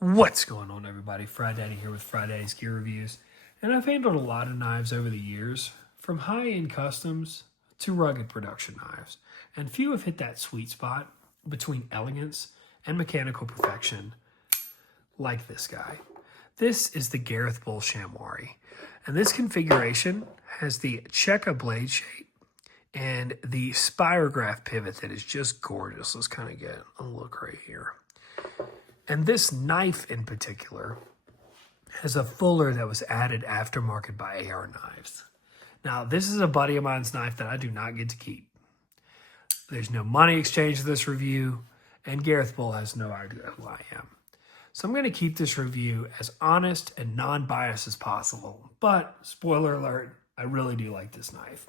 What's going on, everybody? Daddy here with Friday's Gear Reviews, and I've handled a lot of knives over the years, from high-end customs to rugged production knives, and few have hit that sweet spot between elegance and mechanical perfection like this guy. This is the Gareth Bull Shamwari, and this configuration has the Cheka blade shape and the Spirograph Pivot that is just gorgeous. Let's kind of get a look right here. And this knife in particular has a fuller that was added aftermarket by AR Knives. Now, this is a buddy of mine's knife that I do not get to keep. There's no money exchange for this review, and Gareth Bull has no idea who I am. So I'm going to keep this review as honest and non-biased as possible. But, spoiler alert, I really do like this knife.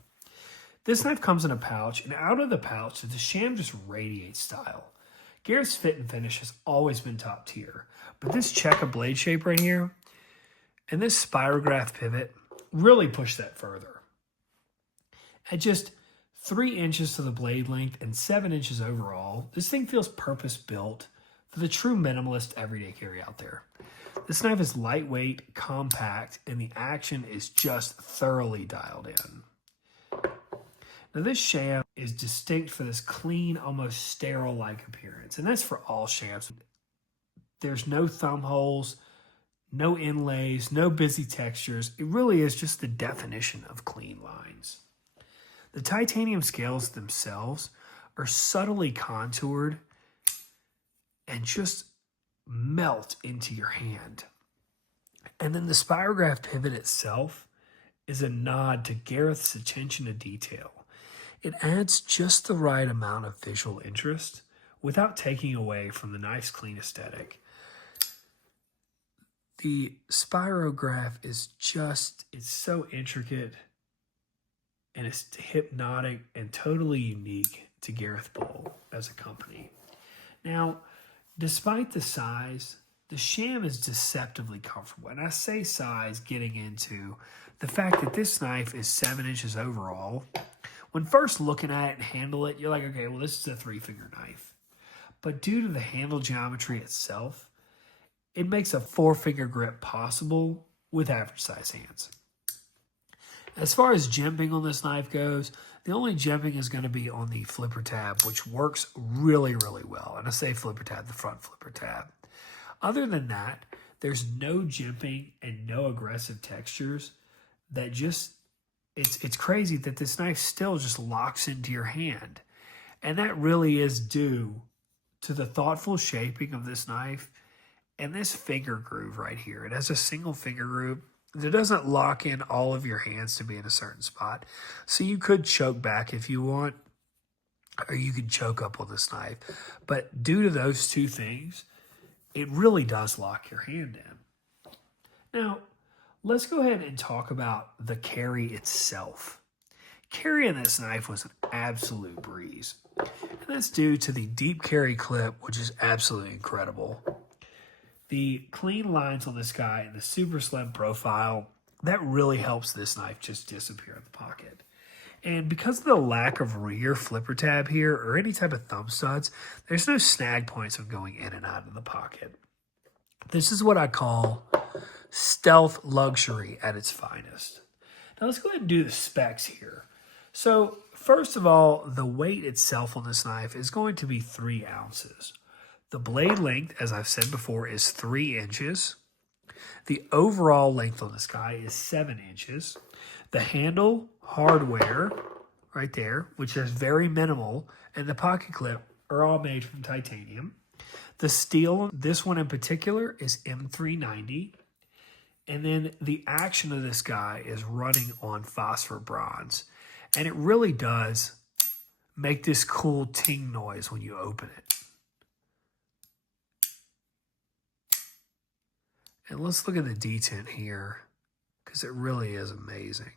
This knife comes in a pouch, and out of the pouch, the sham just radiates style. Gareth's fit and finish has always been top tier, but this Cheka blade shape right here and this Spirograph Pivot really push that further. At just 3 inches to the blade length and 7 inches overall, this thing feels purpose-built for the true minimalist everyday carry out there. This knife is lightweight, compact, and the action is just thoroughly dialed in. Now this sham is distinct for this clean, almost sterile-like appearance, and that's for all shams. There's no thumb holes, no inlays, no busy textures. It really is just the definition of clean lines. The titanium scales themselves are subtly contoured and just melt into your hand. And then the Spirograph Pivot itself is a nod to Gareth's attention to detail. It adds just the right amount of visual interest without taking away from the nice, clean aesthetic. The Spirograph is it's so intricate and it's hypnotic and totally unique to Gareth Bull as a company. Now, despite the size, the sham is deceptively comfortable. And I say size getting into the fact that this knife is 7 inches overall. When first looking at it and handle it, you're like, okay, well, this is a 3-finger knife. But due to the handle geometry itself, it makes a 4-finger grip possible with average size hands. As far as jimping on this knife goes, the only jimping is going to be on the flipper tab, which works really, really well. And I say flipper tab, the front flipper tab. Other than that, there's no jimping and no aggressive textures that just... It's crazy that this knife still just locks into your hand. And that really is due to the thoughtful shaping of this knife and this finger groove right here. It has a single finger groove that doesn't lock in all of your hands to be in a certain spot. So you could choke back if you want, or you could choke up on this knife. But due to those two things, it really does lock your hand in. Now, let's go ahead and talk about the carry itself. Carrying this knife was an absolute breeze. And that's due to the deep carry clip, which is absolutely incredible. The clean lines on this guy and the super slim profile, that really helps this knife just disappear in the pocket. And because of the lack of rear flipper tab here or any type of thumb studs, there's no snag points of going in and out of the pocket. This is what I call stealth luxury at its finest. Now let's go ahead and do the specs here. So first of all, the weight itself on this knife is going to be 3 ounces. The blade length, as I've said before, is 3 inches. The overall length on this guy is 7 inches. The handle hardware right there, which is very minimal, and the pocket clip are all made from titanium. The steel, this one in particular, is M390. And then the action of this guy is running on phosphor bronze. And it really does make this cool ting noise when you open it. And let's look at the detent here, because it really is amazing.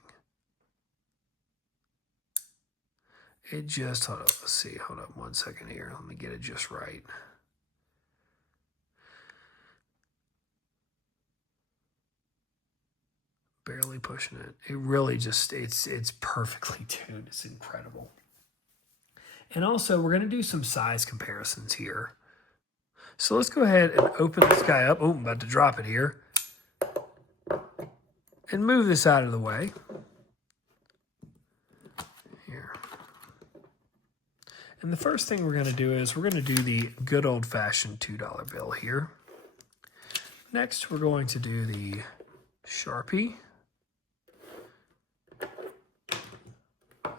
It just, hold up, let's see, hold up 1 second here. Let me get it just right. Barely pushing it. It really just, it's perfectly tuned. It's incredible. And also, we're going to do some size comparisons here. So let's go ahead and open this guy up. Oh, I'm about to drop it here. And move this out of the way. Here. And the first thing we're going to do is we're going to do the good old-fashioned $2 bill here. Next, we're going to do the Sharpie.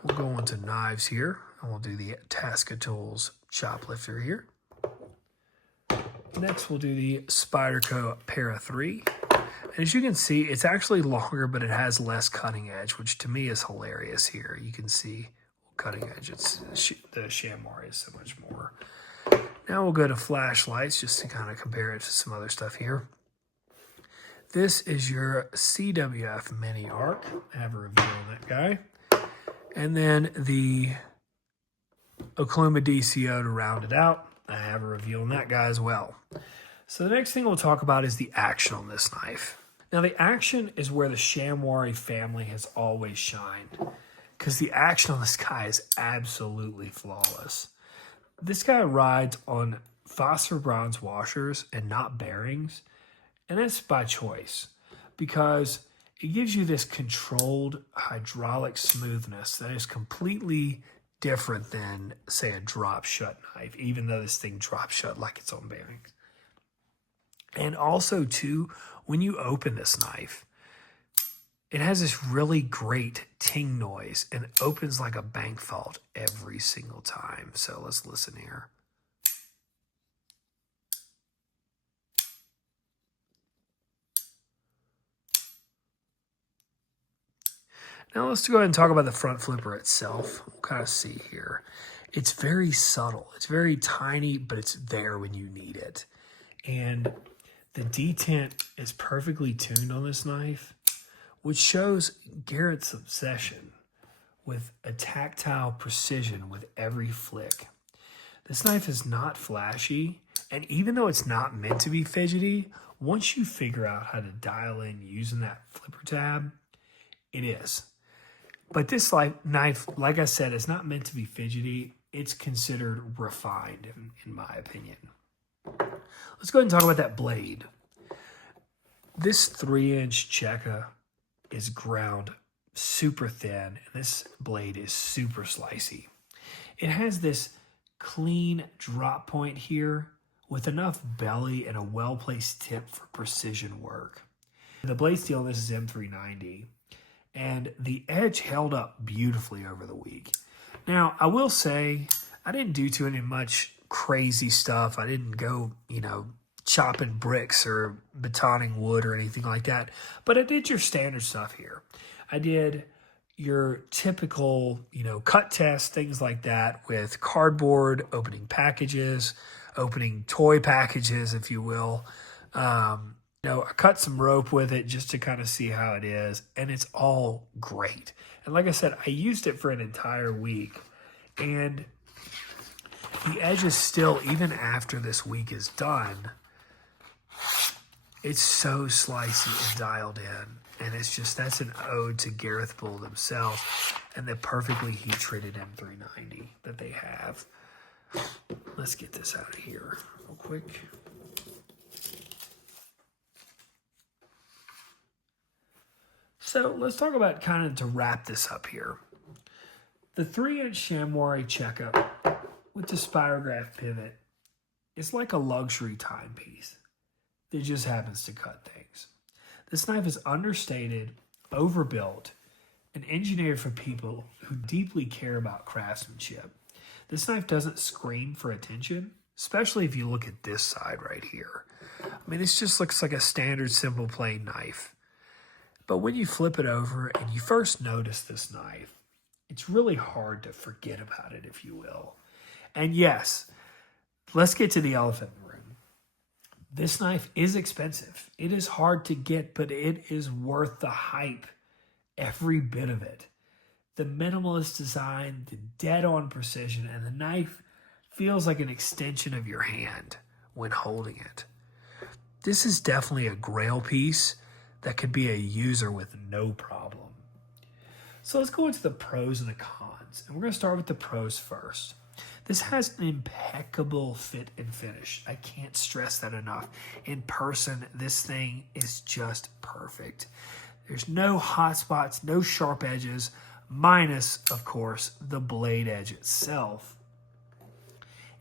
We'll go into knives here, and we'll do the Tasca Tools Shoplifter here. Next, we'll do the Spyderco Para 3. And as you can see, it's actually longer, but it has less cutting edge, which to me is hilarious here. You can see cutting edge. The Shamwari is so much more. Now we'll go to flashlights just to kind of compare it to some other stuff here. This is your CWF Mini Arc. I have a review on that guy. And then the Oklahoma DCO to round it out. I have a review on that guy as well. So the next thing we'll talk about is the action on this knife. Now the action is where the Shamwari family has always shined, because the action on this guy is absolutely flawless. This guy rides on phosphor bronze washers and not bearings, and that's by choice, because it gives you this controlled hydraulic smoothness that is completely different than, say, a drop shut knife, even though this thing drops shut like it's on bearings. And also, too, when you open this knife, it has this really great ting noise and opens like a bank vault every single time. So let's listen here. Now let's go ahead and talk about the front flipper itself. We'll kind of see here. It's very subtle. It's very tiny, but it's there when you need it. And the detent is perfectly tuned on this knife, which shows Garrett's obsession with a tactile precision with every flick. This knife is not flashy, and even though it's not meant to be fidgety, once you figure out how to dial in using that flipper tab, it is. But this knife, like I said, is not meant to be fidgety. It's considered refined, in my opinion. Let's go ahead and talk about that blade. This 3-inch Cheka is ground super thin, and this blade is super slicey. It has this clean drop point here with enough belly and a well-placed tip for precision work. The blade steel on this is M390. And the edge held up beautifully over the week. Now, I will say, I didn't do too much crazy stuff. I didn't go, chopping bricks or betoning wood or anything like that. But I did your standard stuff here. I did your typical, cut test, things like that with cardboard, opening packages, opening toy packages, if you will. I cut some rope with it just to kind of see how it is, and it's all great. And like I said, I used it for an entire week, and the edge is still, even after this week is done, it's so slicey and dialed in. And it's just, that's an ode to Gareth Bull themselves and the perfectly heat-treated M390 that they have. Let's get this out of here real quick. So let's talk about kind of to wrap this up here. The 3-inch Shamwari Cheka with the Spirograph Pivot is like a luxury timepiece that just happens to cut things. This knife is understated, overbuilt, and engineered for people who deeply care about craftsmanship. This knife doesn't scream for attention, especially if you look at this side right here. I mean, this just looks like a standard, simple, plain knife. But when you flip it over and you first notice this knife, it's really hard to forget about it, if you will. And yes, let's get to the elephant in the room. This knife is expensive. It is hard to get, but it is worth the hype, every bit of it. The minimalist design, the dead-on precision, and the knife feels like an extension of your hand when holding it. This is definitely a grail piece that could be a user with no problem. So let's go into the pros and the cons. And we're going to start with the pros first. This has an impeccable fit and finish. I can't stress that enough. In person, this thing is just perfect. There's no hot spots, no sharp edges, minus, of course, the blade edge itself.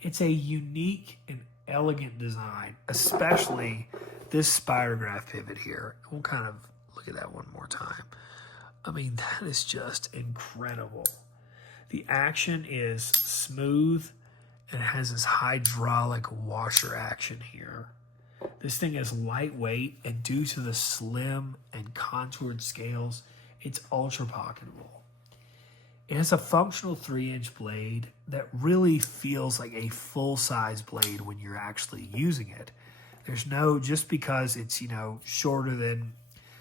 It's a unique and elegant design, especially this Spirograph Pivot here. We'll kind of look at that one more time. I mean, that is just incredible. The action is smooth and has this hydraulic washer action here. This thing is lightweight, and due to the slim and contoured scales, it's ultra pocketable. It has a functional 3-inch blade that really feels like a full-size blade when you're actually using it. There's no, just because it's, shorter than,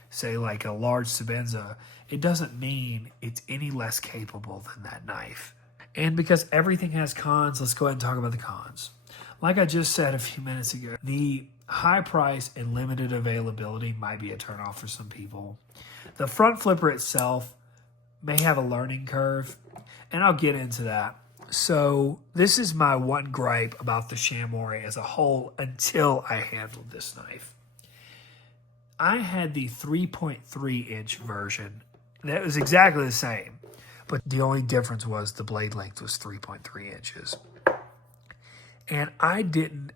say, like a large Sebenza, it doesn't mean it's any less capable than that knife. And because everything has cons, let's go ahead and talk about the cons. Like I just said a few minutes ago, the high price and limited availability might be a turnoff for some people. The front flipper itself may have a learning curve, and I'll get into that. So this is my one gripe about the Shamwari as a whole until I handled this knife. I had the 3.3-inch version. That was exactly the same, but the only difference was the blade length was 3.3 inches. And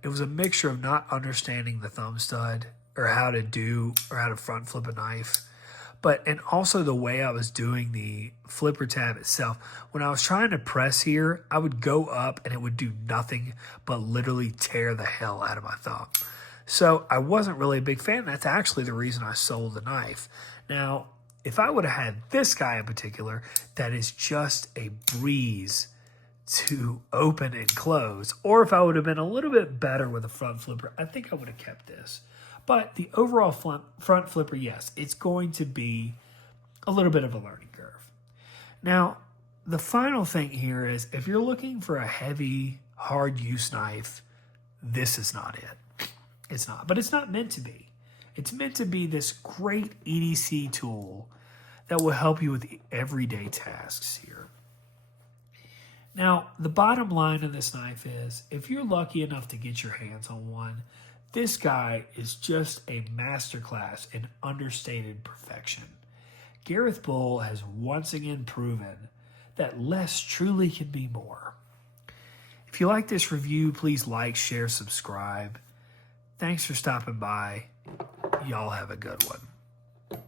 it was a mixture of not understanding the thumb stud or how to front flip a knife, and also the way I was doing the flipper tab itself. When I was trying to press here, I would go up and it would do nothing but literally tear the hell out of my thumb. So I wasn't really a big fan. That's actually the reason I sold the knife. Now, if I would have had this guy in particular, that is just a breeze to open and close, or if I would have been a little bit better with a front flipper, I think I would have kept this. But the overall front flipper, yes, it's going to be a little bit of a learning curve. Now, the final thing here is if you're looking for a heavy, hard use knife, this is not it. It's not, but it's not meant to be. It's meant to be this great EDC tool that will help you with everyday tasks here. Now, the bottom line of this knife is, if you're lucky enough to get your hands on one, this guy is just a masterclass in understated perfection. Gareth Bull has once again proven that less truly can be more. If you like this review, please like, share, subscribe. Thanks for stopping by. Y'all have a good one.